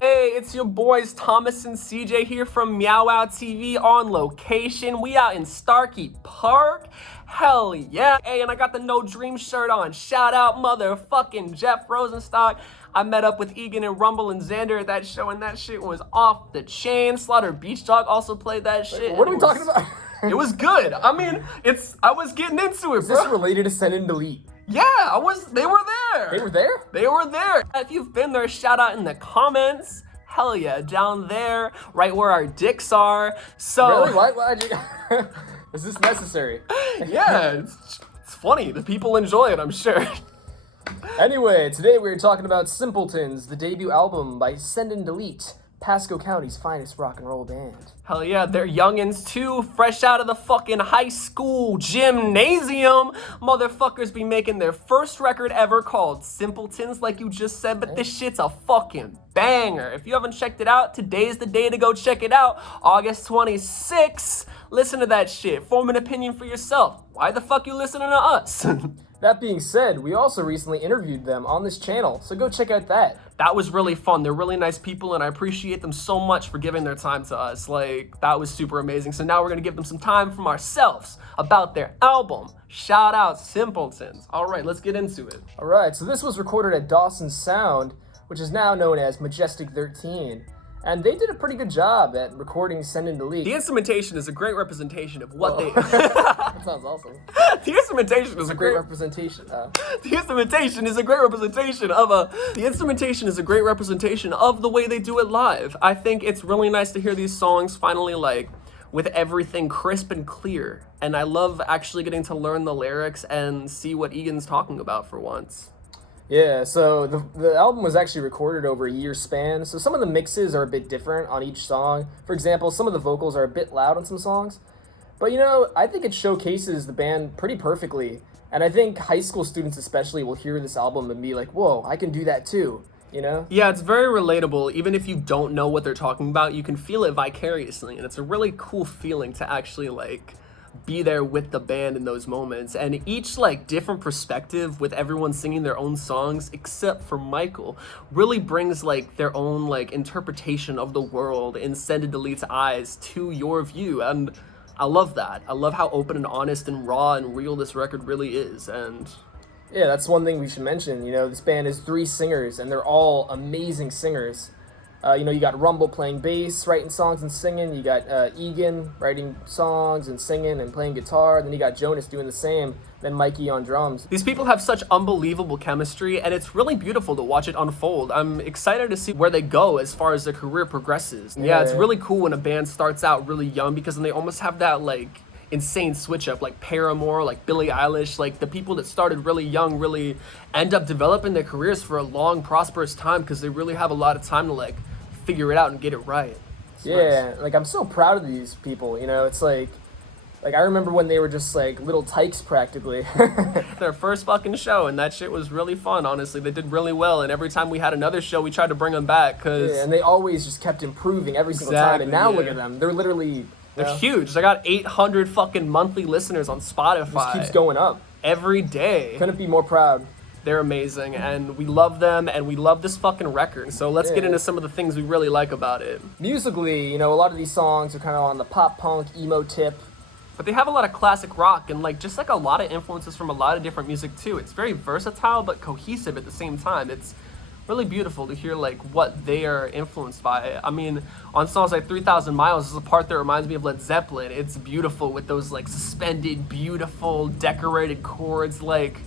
Hey, it's your boys Thomas and CJ here from Meowow TV on location. We out in Starkey Park. Hell yeah. Hey, and I got the No Dream shirt on. Shout out motherfucking Jeff Rosenstock. I met up with Egan and Rumble and Xander at that show, and that shit was off the chain. Slaughter Beach Dog also played that shit. What are we talking about? It was good. I mean, I was getting into it, Is bro. this related to Send and Delete? Yeah, they were there. They were there? They were there. If you've been there, shout out in the comments. Hell yeah, down there, right where our dicks are. So Really? Why'd you... Is this necessary? yeah, it's funny. The people enjoy it, I'm sure. Anyway, today we're talking about Simpletons, the debut album by Send and Delete, Pasco County's finest rock and roll band. Hell yeah, they're youngins too, fresh out of the fucking high school gymnasium. Motherfuckers be making their first record ever called Simpletons, like you just said, but this shit's a fucking banger. If you haven't checked it out, today's the day to go check it out. August 26th. Listen to that shit. Form an opinion for yourself. Why the fuck you listening to us? That being said, we also recently interviewed them on this channel, so go check out that. That was really fun. They're really nice people, and I appreciate them so much for giving their time to us. Like, that was super amazing. So now we're gonna give them some time from ourselves about their album. Shout out Simpletons. All right, let's get into it. All right, so this was recorded at Dawson Sound, which is now known as Majestic 13. And they did a pretty good job at recording Send and Delete. The instrumentation is a great representation of what they... That sounds awesome. The instrumentation is a Great great... representation. The instrumentation is a great representation of The instrumentation is a great representation of the way they do it live. I think it's really nice to hear these songs finally, like, with everything crisp and clear. And I love actually getting to learn the lyrics and see what Egan's talking about for once. Yeah, so the album was actually recorded over a year span, so some of the mixes are a bit different on each song. For example, some of the vocals are a bit loud on some songs. But you know, I think it showcases the band pretty perfectly. And I think high school students especially will hear this album and be like, whoa, I can do that too, you know? Yeah, it's very relatable. Even if you don't know what they're talking about, you can feel it vicariously. And it's a really cool feeling to actually, like, be there with the band in those moments, and each like different perspective with everyone singing their own songs except for Michael really brings like their own like interpretation of the world in Send and Delete's eyes to your view, and I love that. I love how open and honest and raw and real this record really is. And yeah, that's one thing we should mention. You know, this band is 3 singers and they're all amazing singers. You know, you got Rumble playing bass, writing songs and singing. You got Egan writing songs and singing and playing guitar. Then you got Jonas doing the same. Then Mikey on drums. These people have such unbelievable chemistry, and it's really beautiful to watch it unfold. I'm excited to see where they go as far as their career progresses. Yeah, it's really cool when a band starts out really young, because then they almost have that like insane switch up, like Paramore, like Billie Eilish. Like the people that started really young really end up developing their careers for a long, prosperous time, because they really have a lot of time to like figure it out and get it right. Yeah, like I'm so proud of these people, you know. It's like I remember when they were just like little tykes practically. Their first fucking show, and that shit was really fun. Honestly, they did really well, and every time we had another show we tried to bring them back, because yeah, and they always just kept improving every single time. And now look at them, they're literally they're huge. They got 800 fucking monthly listeners on Spotify. Just keeps going up every day. Couldn't be more proud. They're amazing, and we love them, and we love this fucking record. So let's get into some of the things we really like about it. Musically, you know, a lot of these songs are kind of on the pop punk emo tip, but they have a lot of classic rock and like just like a lot of influences from a lot of different music too. It's very versatile but cohesive at the same time. It's really beautiful to hear like what they are influenced by. I mean, on songs like 3,000 Miles, there's a part that reminds me of Led Zeppelin. It's beautiful with those like suspended, beautiful, decorated chords. Like,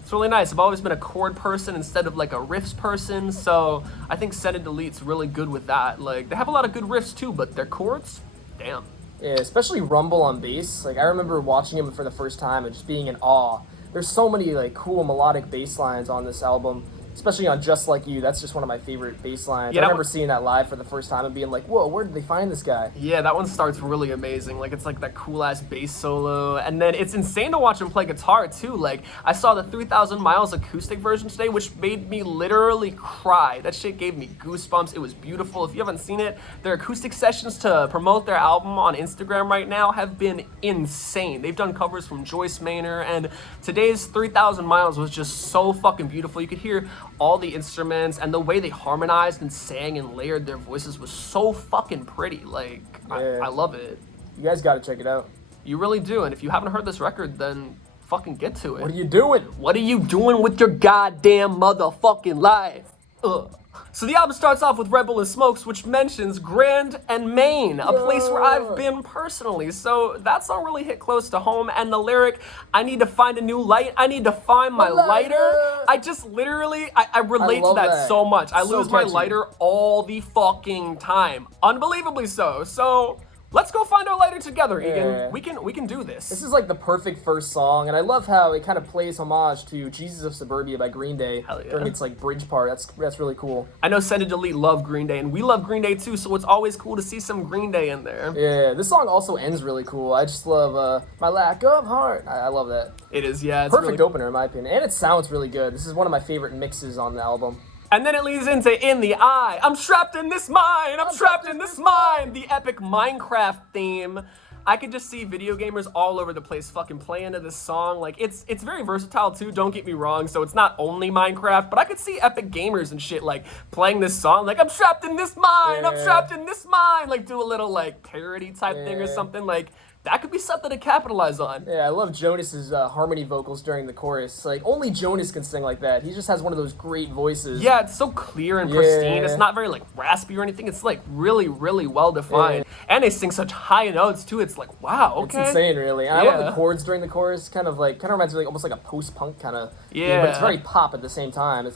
it's really nice. I've always been a chord person instead of like a riffs person, so I think Send and Delete's really good with that. Like, they have a lot of good riffs too, but their chords, damn. Yeah, especially Rumble on bass. Like, I remember watching him for the first time and just being in awe. There's so many like cool melodic bass lines on this album. especially on Just Like You. That's just one of my favorite bass lines. Yeah, I remember seeing that live for the first time and being like, whoa, where did they find this guy? Yeah, that one starts really amazing. Like, it's like that cool ass bass solo, and then it's insane to watch him play guitar too. Like, I saw the 3,000 Miles acoustic version today, which made me literally cry. That shit gave me goosebumps. It was beautiful. If you haven't seen it, their acoustic sessions to promote their album on Instagram right now have been insane. They've done covers from Joyce Manor, and today's 3,000 Miles was just so fucking beautiful. You could hear all the instruments, and the way they harmonized and sang and layered their voices was so fucking pretty. Like, Yeah. I love it. You guys got to check it out. You really do. And if you haven't heard this record, then fucking get to it. What are you doing? What are you doing with your goddamn motherfucking life? Ugh. So the album starts off with Rebel and Smokes, which mentions Grand and Maine, a place where I've been personally. So that song really hit close to home. And the lyric, I need to find a new light. I need to find my lighter. I just literally, I relate to that so much. I So lose my catchy. lighter all the fucking time. Unbelievably so. So let's go find our lighter together, Egan. Yeah. We can do this. This is like the perfect first song, and I love how it kind of plays homage to Jesus of Suburbia by Green Day Hell yeah. during its like bridge part. That's really cool. I know Send and Delete love Green Day, and we love Green Day too, so it's always cool to see some Green Day in there. Yeah, this song also ends really cool. I just love My Lack of Heart. I love that. It is, yeah. It's Perfect really... opener in my opinion, and it sounds really good. This is one of my favorite mixes on the album. And then it leads into In the Eye. I'm trapped in this mine. I'm trapped in this mine. The epic Minecraft theme. I could just see video gamers all over the place fucking play into this song. Like, it's very versatile too, don't get me wrong. So it's not only Minecraft, but I could see epic gamers and shit like playing this song. Like, I'm trapped in this mine. I'm trapped in this mine. Like, do a little like parody type thing or something. Like, that could be something to capitalize on. Yeah, I love Jonas's harmony vocals during the chorus. Like, only Jonas can sing like that. He just has one of those great voices. Yeah, it's so clear and pristine. It's not very like raspy or anything. It's like really, really well defined. And they sing such high notes too. It's like, wow, okay. It's insane, really. And I love the chords during the chorus. Kind of reminds me like almost like a post-punk kind of. Yeah. But it's very pop at the same time.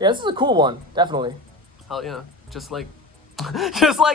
This is a cool one, definitely. Hell yeah, just like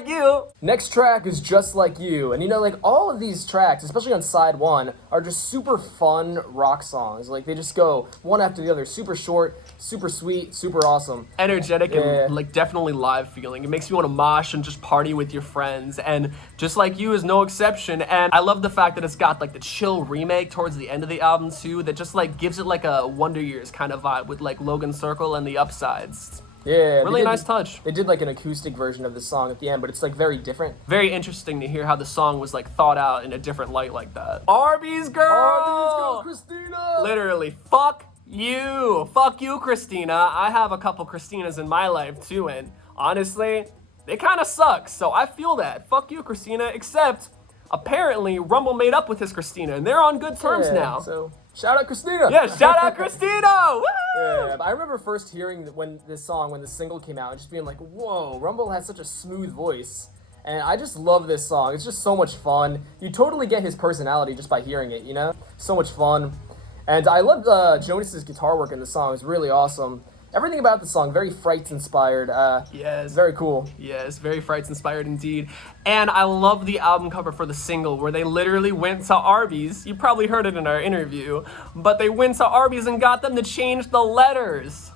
you. Next track is Just Like You, and like all of these tracks, especially on side one, are just super fun rock songs. Like they just go one after the other, super short, super sweet, super awesome. Energetic and like definitely live feeling. It makes you want to mosh and just party with your friends, and Just Like You is no exception. And I love the fact that it's got like the chill remake towards the end of the album too, that just like gives it like a Wonder Years kind of vibe with like Logan Circle and the Upsides. Yeah, really nice touch. They did like an acoustic version of the song at the end, but it's like very different. Very interesting to hear how the song was like thought out in a different light like that. Arby's girl! Arby's girl, Christina! Literally, fuck you, Christina. I have a couple Christinas in my life too, and honestly, they kind of suck, so I feel that. Fuck you, Christina, except apparently Rumble made up with his Christina, and they're on good terms now. So shout out Christina! Yeah, shout out Christina! Woo! Yeah, I remember first hearing when the single came out, and just being like, whoa, Rumble has such a smooth voice. And I just love this song. It's just so much fun. You totally get his personality just by hearing it, So much fun. And I love Jonas's guitar work in the song. It's really awesome. Everything about the song, very Frights inspired. Yes. Very cool. Yes, very Frights inspired indeed. And I love the album cover for the single where they literally went to Arby's. You probably heard it in our interview. But they went to Arby's and got them to change the letters.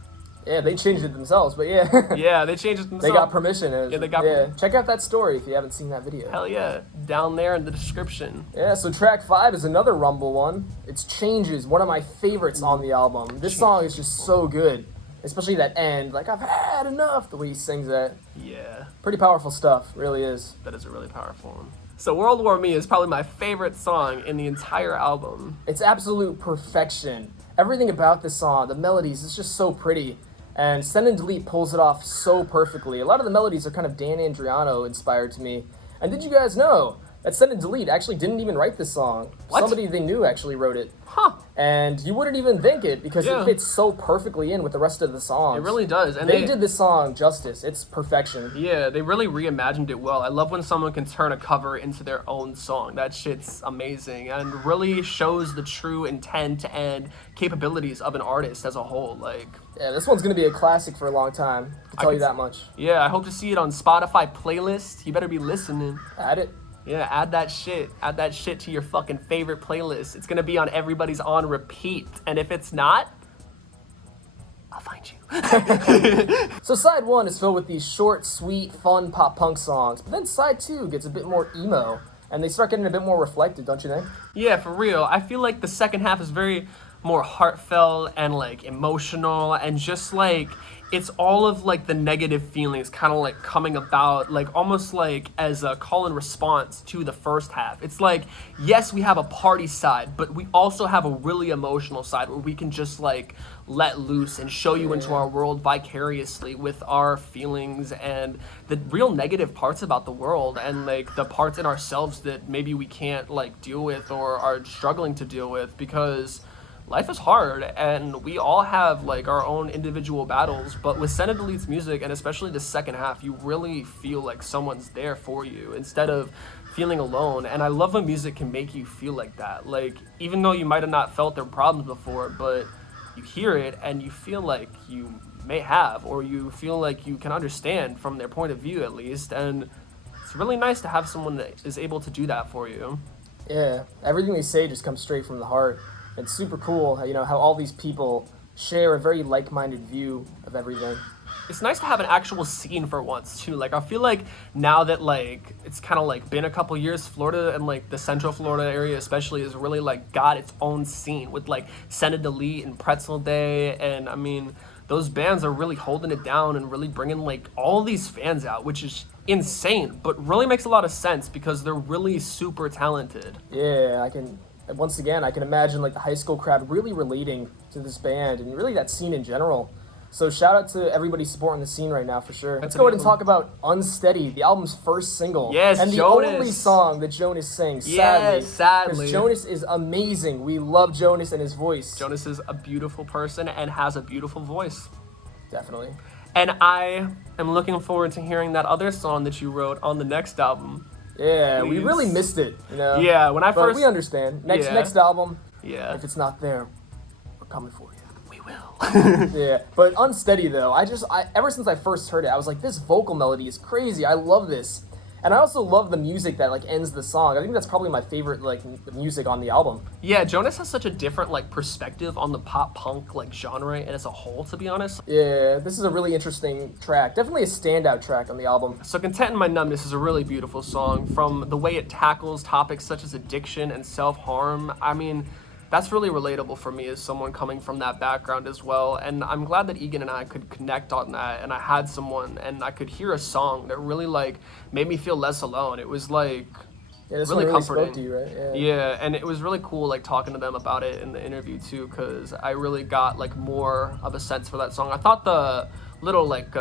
Yeah, they changed it themselves, but yeah. Yeah, they changed it themselves. They got permission. Yeah, they got permission. Check out that story if you haven't seen that video. Hell yeah. Down there in the description. Yeah, so track 5 is another Rumble one. It's Changes, one of my favorites on the album. This song is just so good. Especially that end, like, I've had enough, the way he sings that. Yeah. Pretty powerful stuff, really is. That is a really powerful one. So World War Me is probably my favorite song in the entire album. It's absolute perfection. Everything about this song, the melodies, it's just so pretty. And Send and Delete pulls it off so perfectly. A lot of the melodies are kind of Dan Andriano inspired to me. And did you guys know that Send and Delete actually didn't even write this song? What? Somebody they knew actually wrote it. Huh. And you wouldn't even think it because it fits so perfectly in with the rest of the songs. It really does. And they did this song justice. It's perfection. Yeah, they really reimagined it well. I love when someone can turn a cover into their own song. That shit's amazing and really shows the true intent and capabilities of an artist as a whole. Like, yeah, this one's gonna be a classic for a long time. I can tell you that much. Yeah, I hope to see it on Spotify playlist. You better be listening. Add it. Yeah, add that shit. Add that shit to your fucking favorite playlist. It's gonna be on everybody's on repeat. And if it's not, I'll find you. So side 1 is filled with these short, sweet, fun pop punk songs, but then side 2 gets a bit more emo, and they start getting a bit more reflective, don't you think? Yeah, for real. I feel like the second half is very more heartfelt and like emotional and just like it's all of like the negative feelings kind of like coming about like almost like as a call and response to the first half. It's like, yes, we have a party side, but we also have a really emotional side where we can just like let loose and show you into our world vicariously with our feelings and the real negative parts about the world and like the parts in ourselves that maybe we can't like deal with or are struggling to deal with because life is hard and we all have like our own individual battles, but with Senate Delete's music and especially the second half, you really feel like someone's there for you instead of feeling alone. And I love when music can make you feel like that. Like even though you might have not felt their problems before, but you hear it and you feel like you may have, or you feel like you can understand from their point of view at least. And it's really nice to have someone that is able to do that for you. Yeah, everything they say just comes straight from the heart. It's super cool, how all these people share a very like-minded view of everything. It's nice to have an actual scene for once too. Like I feel like now that like it's kind of like been a couple years, Florida and like the Central Florida area especially is really like got its own scene with like Senate Delete and Pretzel Day, and I mean those bands are really holding it down and really bringing like all these fans out, which is insane, but really makes a lot of sense because they're really super talented. Yeah, I can imagine like the high school crowd really relating to this band and really that scene in general. So shout out to everybody supporting the scene right now for sure. Let's go ahead and talk about Unsteady, the album's first single. Yes, and the Jonas. only song that Jonas sings, Yes, sadly. Because Jonas is amazing. We love Jonas and his voice. Jonas is a beautiful person and has a beautiful voice. Definitely. And I am looking forward to hearing that other song that you wrote on the next album. Yeah, Please. we really missed it, Yeah, when I But first... we understand. Next album, Yeah. if it's not there, we're coming for you. We will. Yeah, but Unsteady though, I ever since I first heard it, I was like, this vocal melody is crazy. I love this. And I also love the music that like ends the song. I think that's probably my favorite like music on the album. Yeah, Jonas has such a different like perspective on the pop punk like genre and as a whole, to be honest. Yeah, this is a really interesting track. Definitely a standout track on the album. So Content in My Numbness is a really beautiful song. From the way it tackles topics such as addiction and self-harm, I mean, that's really relatable for me as someone coming from that background as well. And I'm glad that Egan and I could connect on that, and I had someone and I could hear a song that really like made me feel less alone. It was like this really one comforting. spoke to you, right? Yeah, and it was really cool like talking to them about it in the interview too, because I really got like more of a sense for that song. I thought the little like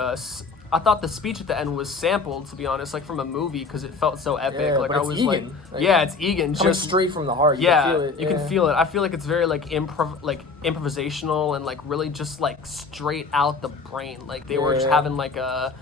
I thought the speech at the end was sampled, to be honest, like from a movie, because it felt so epic. Yeah, like but I it's was Egan. like, yeah, it's Egan, Coming just straight from the heart. You yeah, can feel it. you can feel it. I feel like it's very like improvisational and like really just like straight out the brain. Like they were just having like a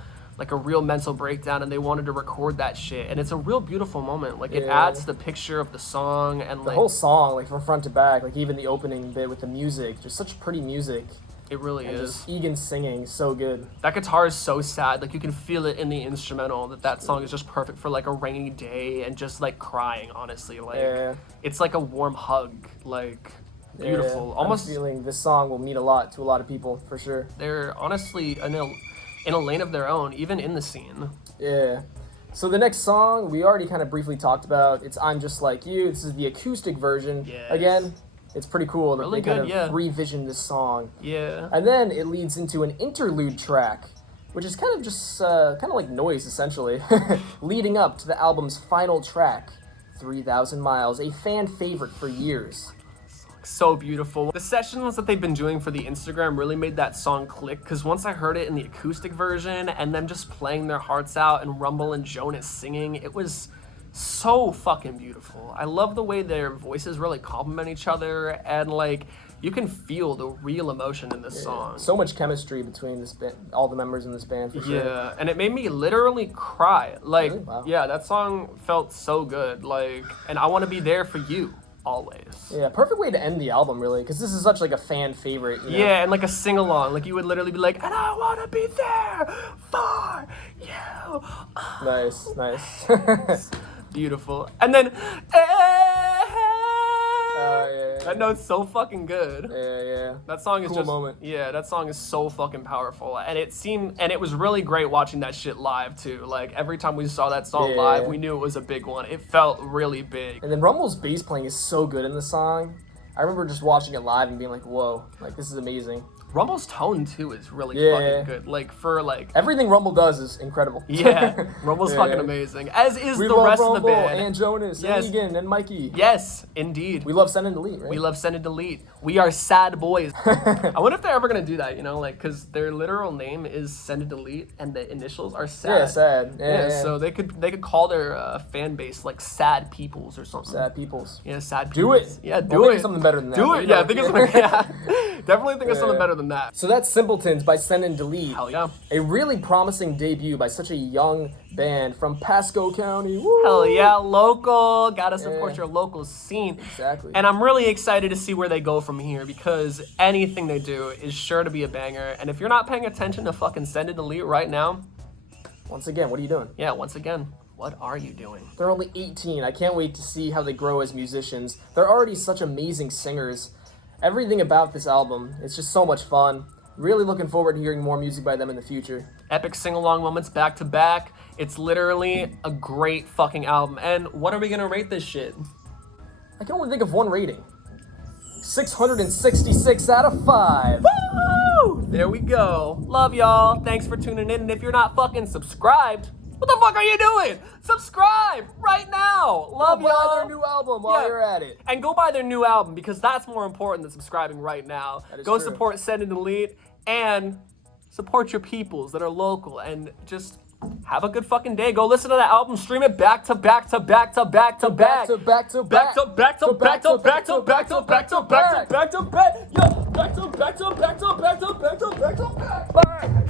real mental breakdown and they wanted to record that shit, and it's a real beautiful moment. Like it adds to the picture of the song and the like whole song, like from front to back, like even the opening bit with the music, just such pretty music. it really And is. just Egan singing, so good. That guitar is so sad. Like you can feel it in the instrumental that song is just perfect for like a rainy day and just like crying, honestly. Like it's like a warm hug. Like beautiful. Almost I'm feeling this song will mean a lot to a lot of people for sure. they're honestly in a lane of their own, even in the scene. Yeah. So the next song we already kind of briefly talked about. It's I'm Just Like You. This is the acoustic version. Yes. Again, it's pretty cool that Really they kind good, of revision this song. Yeah. And then it leads into an interlude track, which is kind of just kind of like noise essentially, leading up to the album's final track, 3,000 Miles, a fan favorite for years. So beautiful. The sessions that they've been doing for the Instagram really made that song click, because once I heard it in the acoustic version and them just playing their hearts out and Rumble and Jonas singing, it was so fucking beautiful. I love the way their voices really complement each other, and like you can feel the real emotion in this song. So much chemistry between this band, all the members in this band for sure. Yeah, and it made me literally cry. Like, Really? Wow. yeah, that song felt so good. Like, and I want to be there for you always. Yeah, perfect way to end the album really, because this is such like a fan favorite. You know? Yeah, and like a sing along, like you would literally be like, and I want to be there for you. Nice. Beautiful. And then, Yeah. That note's so fucking good. Yeah. That song is Cool just moment. yeah. That song is so fucking powerful, and it was really great watching that shit live too. Like every time we saw that song Yeah. live, we knew it was a big one. It felt really big. And then Rumble's bass playing is so good in the song. I remember just watching it live and being like, whoa, like this is amazing. Rumble's tone too is really Yeah. fucking good. Like for like Everything Rumble does is incredible. yeah, Rumble's Yeah. fucking amazing. As is We the love rest Rumble of the band. and Jonas Yes. and Egan and Mikey. Yes, indeed. We love Send and Delete, right? We love Send and Delete. We are sad boys. I wonder if they're ever gonna do that, you know, like, cause their literal name is Send and Delete, and the initials are sad. Yeah, sad. Yeah. So they could call their fan base like Sad Peoples or something. Sad peoples. Yeah, Sad Do Peoples. it. Yeah, do Well, it. think of something better than that. Do but it. you Yeah, know. think of something. Yeah, definitely think of something Yeah. better than that. So that's Simpletons by Send and Delete. Hell yeah. A really promising debut by such a young band from Pasco County. Woo! Hell yeah, local. Gotta support Yeah. your local scene. Exactly. And I'm really excited to see where they go from here because anything they do is sure to be a banger. And if you're not paying attention to fucking Send and Delete right now, Once again, what are you doing? yeah, once again, what are you doing? They're only 18. I can't wait to see how they grow as musicians. They're already such amazing singers. Everything about this album, it's just so much fun. Really looking forward to hearing more music by them in the future. Epic sing-along moments back to back. It's literally a great fucking album. And what are we gonna rate this shit? I can only think of one rating. 666 out of 5. Woo! There we go. Love y'all. Thanks for tuning in. And if you're not fucking subscribed, what the fuck are you doing? Subscribe right now. Love Buy y'all. their new album while Yeah. you're at it. And go buy their new album because that's more important than subscribing right now. That is Go true. support Send and Delete and support your peoples that are local and just have a good fucking day. Go listen to that album, stream it back to back to back to back to back. Back to back to Back to back to back to back to back to back to back to back to back. Yo, back to back to back to back to back to back. Bye.